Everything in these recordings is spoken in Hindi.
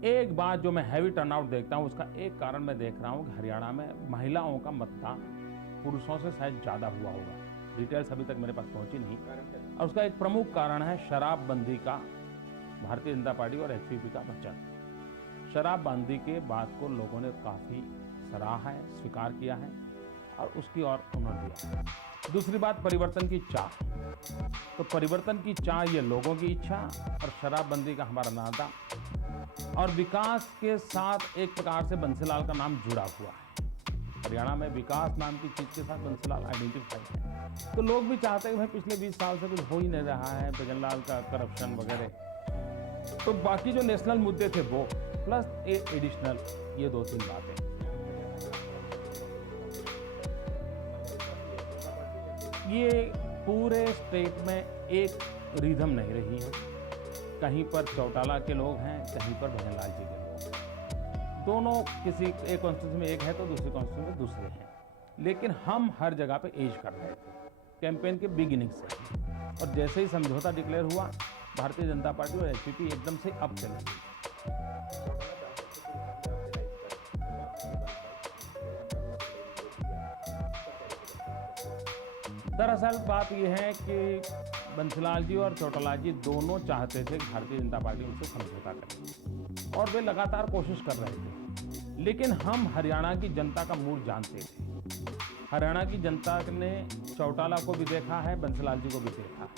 एक बात जो मैं हैवी टर्नआउट देखता हूँ, उसका एक कारण मैं देख रहा हूँ कि हरियाणा में महिलाओं का मतदान पुरुषों से शायद ज़्यादा हुआ होगा। डिटेल्स अभी तक मेरे पास पहुंची नहीं। और उसका एक प्रमुख कारण है शराबबंदी का भारतीय जनता पार्टी और एचपीपी का वचन। शराबबंदी के बाद को लोगों ने काफ़ी सराहा है, स्वीकार किया है और उसकी ओर उन्होंने दिया है। दूसरी बात, परिवर्तन की चाह। तो परिवर्तन की चाह, ये लोगों की इच्छा और शराबबंदी का हमारा नाता और विकास के साथ एक प्रकार से बंसीलाल का नाम जुड़ा हुआ है। हरियाणा में विकास नाम की चीज़ के साथ बंसीलाल आइडेंटिफाइड है। तो लोग भी चाहते हैं कि भाई पिछले 20 साल से कुछ हो ही नहीं रहा है, भजनलाल का करप्शन वगैरह। तो बाकी जो नेशनल मुद्दे थे वो प्लस एडिशनल ये 2-3 बातें। ये पूरे स्टेट में एक रिदम नहीं रही है। कहीं पर चौटाला के लोग हैं, कहीं पर भजनलाल जी के लोग हैं। दोनों किसी एक कॉन्स्टिट्यूंसी में एक है तो दूसरी कॉन्स्टिट्यूंसी में दूसरे हैं। लेकिन हम हर जगह पे एज कर रहे थे कैंपेन के बिगिनिंग से। और जैसे ही समझौता डिक्लेयर हुआ, भारतीय जनता पार्टी और एचपीपी एकदम से अब चले गई। दरअसल बात यह है कि बंसीलाल जी और चौटाला जी दोनों चाहते थे कि भारतीय जनता पार्टी उनसे समझौता करे और वे लगातार कोशिश कर रहे थे। लेकिन हम हरियाणा की जनता का मूड जानते थे। हरियाणा की जनता ने चौटाला को भी देखा है, बंसीलाल जी को भी देखा है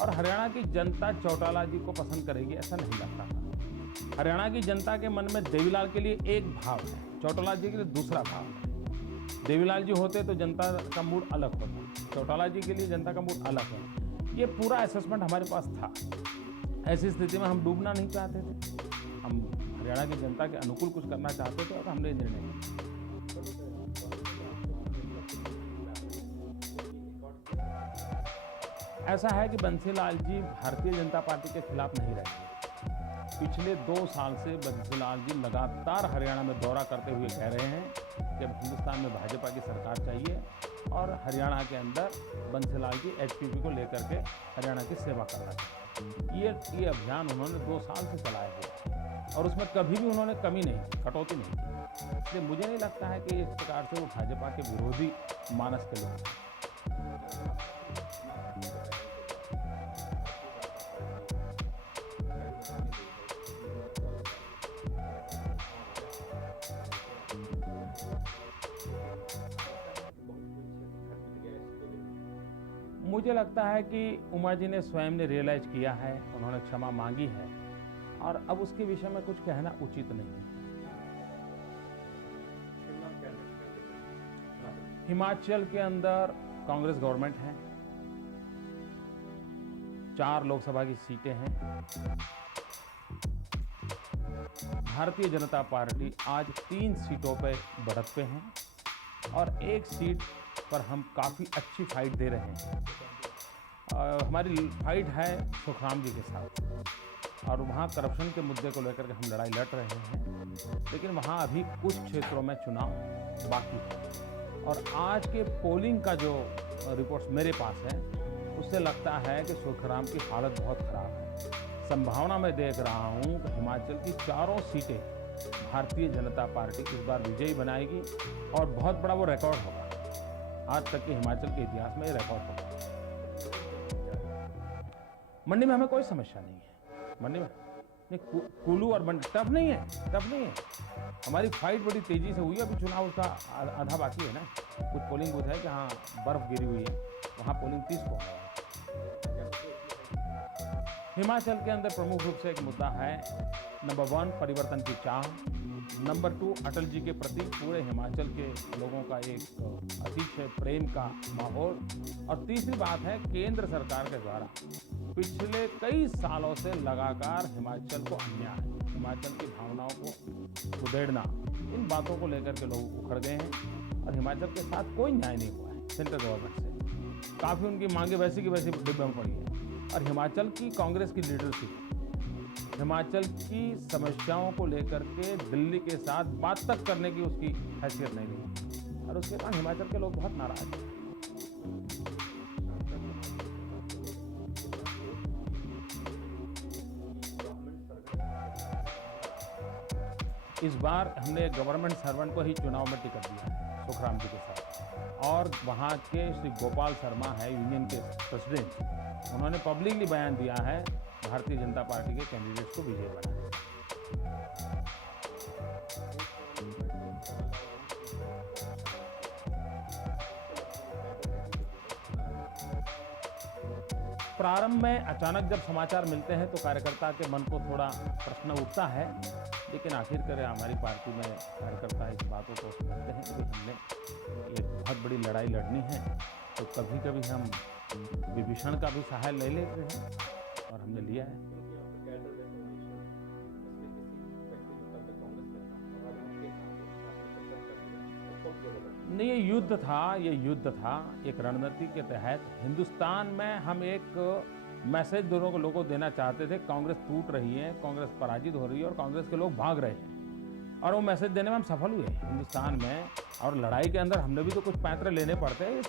और हरियाणा की जनता चौटाला जी को पसंद करेगी ऐसा नहीं लगता था। हरियाणा की जनता के मन में देवीलाल के लिए एक भाव है, चौटाला जी के लिए दूसरा भाव है। देवीलाल जी होते तो जनता का मूड अलग होता, चौटाला जी के लिए जनता का मूड अलग है। ये पूरा असेसमेंट हमारे पास था। ऐसी स्थिति में हम डूबना नहीं चाहते थे। हम हरियाणा की जनता के अनुकूल कुछ करना चाहते थे और हमने निर्णय लिया। ऐसा है कि बंसीलाल जी भारतीय जनता पार्टी के खिलाफ नहीं रहे। पिछले 2 साल से बंसीलाल जी लगातार हरियाणा में दौरा करते हुए कह रहे हैं कि अब हिंदुस्तान में भाजपा की सरकार चाहिए और हरियाणा के अंदर बंसीलाल जी एचपीपी को लेकर के हरियाणा की सेवा करना चाहते हैं। ये अभियान उन्होंने 2 साल से चलाया हुआ और उसमें कभी भी उन्होंने कमी नहीं की, कटौती नहीं की। इसलिए मुझे नहीं लगता है कि इस प्रकार से वो भाजपा के विरोधी मानस के लोग हैं। मुझे लगता है कि उमा जी ने स्वयं ने रियलाइज किया है, उन्होंने क्षमा मांगी है और अब उसके विषय में कुछ कहना उचित नहीं है। हिमाचल के अंदर कांग्रेस गवर्नमेंट है, 4 लोकसभा की सीटें हैं। भारतीय जनता पार्टी आज 3 सीटों पर बढ़त पे हैं और 1 सीट पर हम काफ़ी अच्छी फाइट दे रहे हैं। हमारी फाइट है सुखराम जी के साथ और वहाँ करप्शन के मुद्दे को लेकर के हम लड़ाई लड़ रहे हैं। लेकिन वहाँ अभी कुछ क्षेत्रों में चुनाव बाकी है और आज के पोलिंग का जो रिपोर्ट्स मेरे पास है उससे लगता है कि सुखराम की हालत बहुत ख़राब है। संभावना मैं देख रहा हूँ कि हिमाचल की 4 सीटें भारतीय जनता पार्टी इस बार विजयी बनाएगी और बहुत बड़ा वो रिकॉर्ड होगा। आज तक के हिमाचल के इतिहास में ये रिकॉर्ड होगा। मंडी में हमें कोई समस्या नहीं है। मंडी में नहीं, कुल्लू और मंडी टफ नहीं है। हमारी फाइट बड़ी तेजी से हुई है। अभी चुनाव उसका आधा बाकी है ना। कुछ पोलिंग बूथ है जहाँ बर्फ गिरी हुई है, वहाँ पोलिंग 30 को है। हिमाचल के अंदर प्रमुख रूप से एक मुद्दा है, नंबर 1 परिवर्तन की चाह, नंबर 2 अटल जी के प्रति पूरे हिमाचल के लोगों का एक अतिशय प्रेम का माहौल और तीसरी बात है केंद्र सरकार के द्वारा पिछले कई सालों से लगातार हिमाचल को अन्याय, हिमाचल की भावनाओं को उधेड़ना, इन बातों को लेकर के लोग उखड़ गए हैं और हिमाचल के साथ कोई न्याय नहीं हुआ है सेंट्रल गवर्नमेंट से। काफ़ी उनकी मांगे वैसी की वैसी डिब्बे में पड़ी है और हिमाचल की कांग्रेस की लीडरशिप हिमाचल की समस्याओं को लेकर के दिल्ली के साथ बात तक करने की उसकी हैसियत नहीं रही और उसके कारण हिमाचल के लोग बहुत नाराज हैं। इस बार हमने गवर्नमेंट सर्वेंट को ही चुनाव में टिकट दिया है, सुखराम जी के साथ। और वहाँ के श्री गोपाल शर्मा है यूनियन के प्रेसिडेंट, उन्होंने पब्लिकली बयान दिया है भारतीय जनता पार्टी के कैंडिडेट्स को विजयी बनाया। प्रारंभ में अचानक जब समाचार मिलते हैं तो कार्यकर्ता के मन को थोड़ा प्रश्न उठता है, लेकिन आखिरकार हमारी पार्टी में कार्यकर्ता इस बातों को समझते हैं कि हमने एक बहुत बड़ी लड़ाई लड़नी है, तो कभी कभी हम विभीषण का भी सहाय ले लेते हैं और हमने लिया है। नहीं, ये युद्ध था एक रणनीति के तहत। हिंदुस्तान में हम एक मैसेज दोनों को लोगों को देना चाहते थे, कांग्रेस टूट रही है, कांग्रेस पराजित हो रही है और कांग्रेस के लोग भाग रहे हैं, और वो मैसेज देने में हम सफल हुए हिंदुस्तान में। और लड़ाई के अंदर हमने भी तो कुछ पैंतरे लेने पड़ते हैं, ये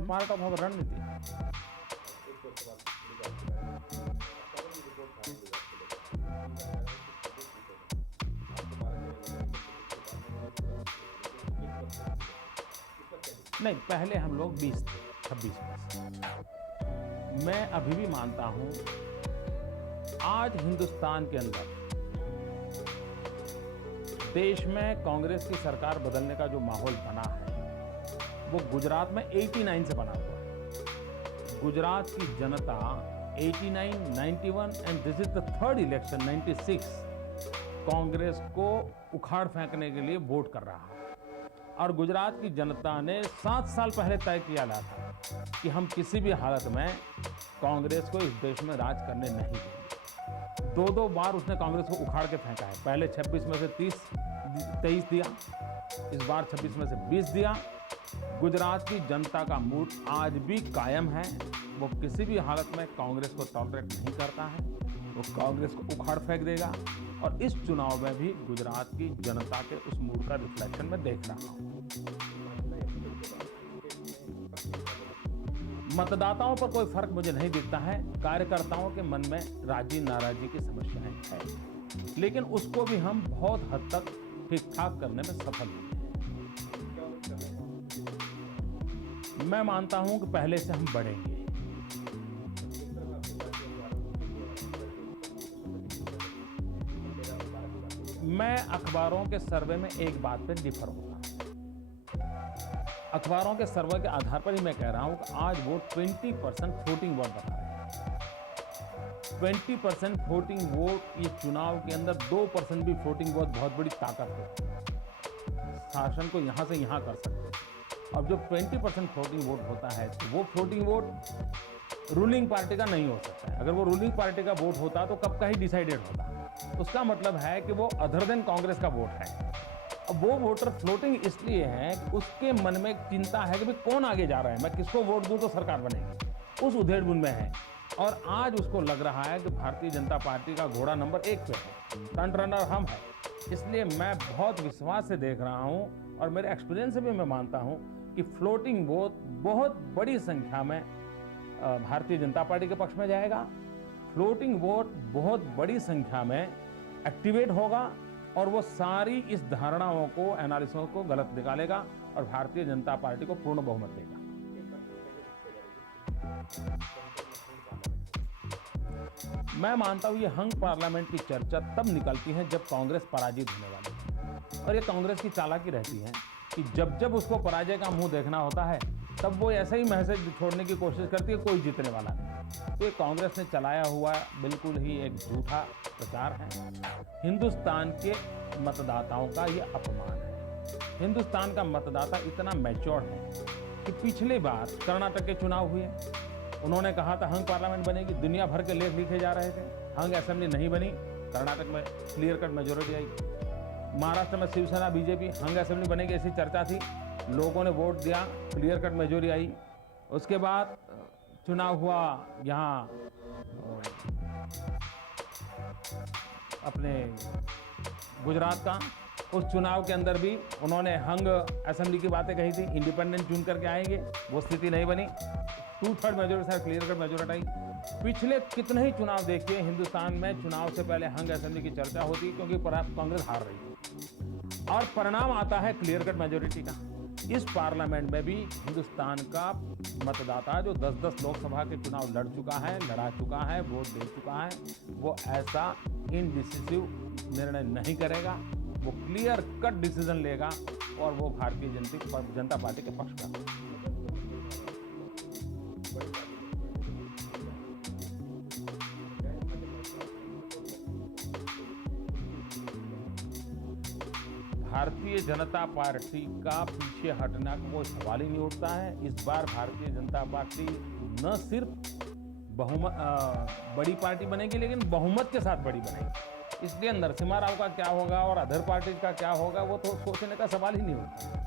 पार्ट ऑफ आवर रणनीति। नहीं, पहले हम लोग 20 थे, 26%। मैं अभी भी मानता हूं आज हिंदुस्तान के अंदर देश में कांग्रेस की सरकार बदलने का जो माहौल बना है वो गुजरात में 89 से बना हुआ है। गुजरात की जनता 89, 91 and this is the third election 96 Congress को उखाड़ फेंकने के लिए वोट कर रहा है। और गुजरात की जनता ने 7 साल पहले तय किया था कि हम किसी भी हालत में कांग्रेस को इस देश में राज करने नहीं देंगे। 2 बार उसने कांग्रेस को उखाड़ के फेंका है। पहले 26 में से 23 दिया, इस बार 26 में से 20 दिया। गुजरात की जनता का मूड आज भी कायम है, वो किसी भी हालत में कांग्रेस को टॉलरेट नहीं करता है, वो कांग्रेस को उखाड़ फेंक देगा। और इस चुनाव में भी गुजरात की जनता के उस मूड का रिफ्लेक्शन मैं देख रहा हूँ। मतदाताओं पर कोई फर्क मुझे नहीं दिखता है, कार्यकर्ताओं के मन में राजी नाराजी की समस्याएं है, लेकिन उसको भी हम बहुत हद तक ठीक ठाक करने में सफल हुए हैं। मैं मानता हूं कि पहले से हम बढ़ेंगे। मैं अखबारों के सर्वे में एक बात पे डिफर होगा। अखबारों के सर्वे के आधार पर ही मैं कह रहा हूं कि आज वो 20% वोटिंग वोट बता रहे हैं। 20% वोटिंग वोट ये चुनाव के अंदर 2% भी वोटिंग वोट बहुत बड़ी ताकत है। शासन को यहां से यहां कर सकते हैं। अब जो 20% वोटिंग वोट होता है तो वो वोटिंग वोट रूलिंग पार्टी का नहीं हो सकता है। अगर वो रूलिंग पार्टी का वोट होता तो कब का ही डिसाइडेड होता। उसका मतलब है कि वो अदर देन कांग्रेस का वोट है। अब वो वोटर फ्लोटिंग इसलिए है कि उसके मन में चिंता है कि भाई कौन आगे जा रहा है, मैं किसको वोट दूं तो सरकार बनेगी, उस उधेड़-बुन में है। और आज उसको लग रहा है कि भारतीय जनता पार्टी का घोड़ा नंबर 1 पे है, फ्रंट रनर हम है। इसलिए मैं बहुत विश्वास से देख रहा हूं और मेरे एक्सपीरियंस से भी मैं मानता हूं कि फ्लोटिंग वोट बहुत बड़ी संख्या में भारतीय जनता पार्टी के पक्ष में जाएगा। फ्लोटिंग वोट बहुत बड़ी संख्या में एक्टिवेट होगा और वो सारी इस धारणाओं को, एनालिसिस को गलत निकालेगा और भारतीय जनता पार्टी को पूर्ण बहुमत देगा। मैं मानता हूं ये हंग पार्लियामेंट की चर्चा तब निकलती है जब कांग्रेस पराजित होने वाली है। और ये कांग्रेस की चालाकी रहती है कि जब उसको पराजय का मुंह देखना होता है तब वो ऐसा ही मैसेज छोड़ने की कोशिश करती है, कोई जीतने वाला नहीं। तो ये कांग्रेस ने चलाया हुआ बिल्कुल ही एक झूठा प्रचार है। हिंदुस्तान के मतदाताओं का ये अपमान है। हिंदुस्तान का मतदाता इतना मैच्योर है कि पिछली बार कर्नाटक के चुनाव हुए, उन्होंने कहा था हंग पार्लियामेंट बनेगी, दुनिया भर के लेख लिखे जा रहे थे, हंग असेंबली नहीं बनी, कर्नाटक में क्लियर कट मेजोरिटी आई। महाराष्ट्र में शिवसेना बीजेपी हंग असेंबली बनेगी ऐसी चर्चा थी, लोगों ने वोट दिया, क्लियर कट मेजोरिटी आई। उसके बाद चुनाव हुआ यहाँ अपने गुजरात का, उस चुनाव के अंदर भी उन्होंने हंग असेंबली की बातें कही थी, इंडिपेंडेंट चुन करके आएंगे, वो स्थिति नहीं बनी। 2/3 मेजोरिटी क्लियर कट मेजोरिटी आई। पिछले कितने ही चुनाव देखिए, हिंदुस्तान में चुनाव से पहले हंग असेंबली की चर्चा होती है क्योंकि कांग्रेस हार रही है और परिणाम आता है क्लियर कट मेजोरिटी का। इस पार्लियामेंट में भी हिंदुस्तान का मतदाता जो 10-10 लोकसभा के चुनाव लड़ा चुका है, वोट दे चुका है, वो ऐसा इनडिसिसिव निर्णय नहीं करेगा। वो क्लियर कट डिसीजन लेगा और वो भारतीय जनता पार्टी के पक्ष का। भारतीय जनता पार्टी का पीछे हटना का कोई सवाल ही नहीं उठता है। इस बार भारतीय जनता पार्टी न सिर्फ बड़ी पार्टी बनेगी लेकिन बहुमत के साथ बड़ी बनेगी। इसलिए नरसिम्हा राव का क्या होगा और अदर पार्टी का क्या होगा वो तो सोचने का सवाल ही नहीं उठता।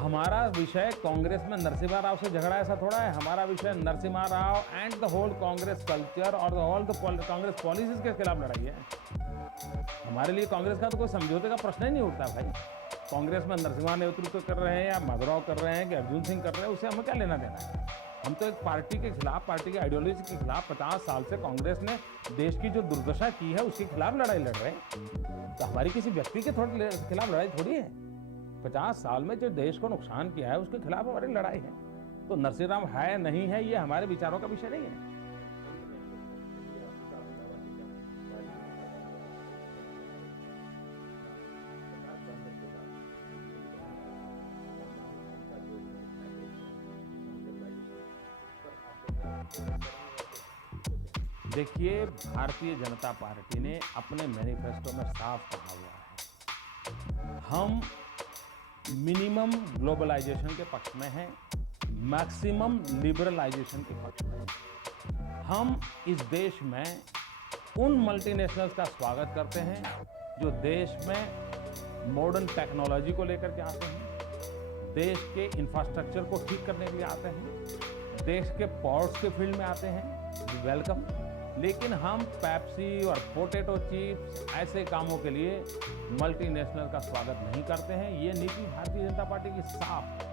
हमारा विषय कांग्रेस में नरसिम्हा राव से झगड़ा ऐसा थोड़ा है। हमारा विषय Narasimha Rao and the whole Congress culture और द कांग्रेस पॉलिसीज के खिलाफ लड़ाई है। हमारे लिए कांग्रेस का तो कोई समझौते का प्रश्न ही नहीं उठता भाई। कांग्रेस में नरसिम्हा नेतृत्व कर रहे हैं या माधवराव कर रहे हैं कि अर्जुन सिंह कर रहे हैं, उससे हमें क्या लेना देना है। हम तो एक पार्टी के खिलाफ, पार्टी की आइडियोलॉजी के खिलाफ 50 साल से कांग्रेस ने देश की जो दुर्दशा की है उसके खिलाफ लड़ाई लड़ रहे हैं। तो हमारी किसी व्यक्ति के खिलाफ लड़ाई थोड़ी है। 50 साल में जो देश को नुकसान किया है उसके खिलाफ हमारी लड़ाई है। तो नरसिम्हा राव है नहीं है ये हमारे विचारों का विषय नहीं है। देखिए, भारतीय जनता पार्टी ने अपने मैनिफेस्टो में साफ कहा हुआ है, हम मिनिमम ग्लोबलाइजेशन के पक्ष में हैं, मैक्सिमम लिबरलाइजेशन के पक्ष में हैं। हम इस देश में उन मल्टीनेशनल्स का स्वागत करते हैं जो देश में मॉडर्न टेक्नोलॉजी को लेकर के आते हैं, देश के इंफ्रास्ट्रक्चर को ठीक करने के लिए आते हैं, देश के पोर्ट्स के फील्ड में आते हैं, वेलकम। लेकिन हम पेप्सी और पोटैटो चिप्स ऐसे कामों के लिए मल्टीनेशनल का स्वागत नहीं करते हैं। ये नीति भारतीय जनता पार्टी की साफ है।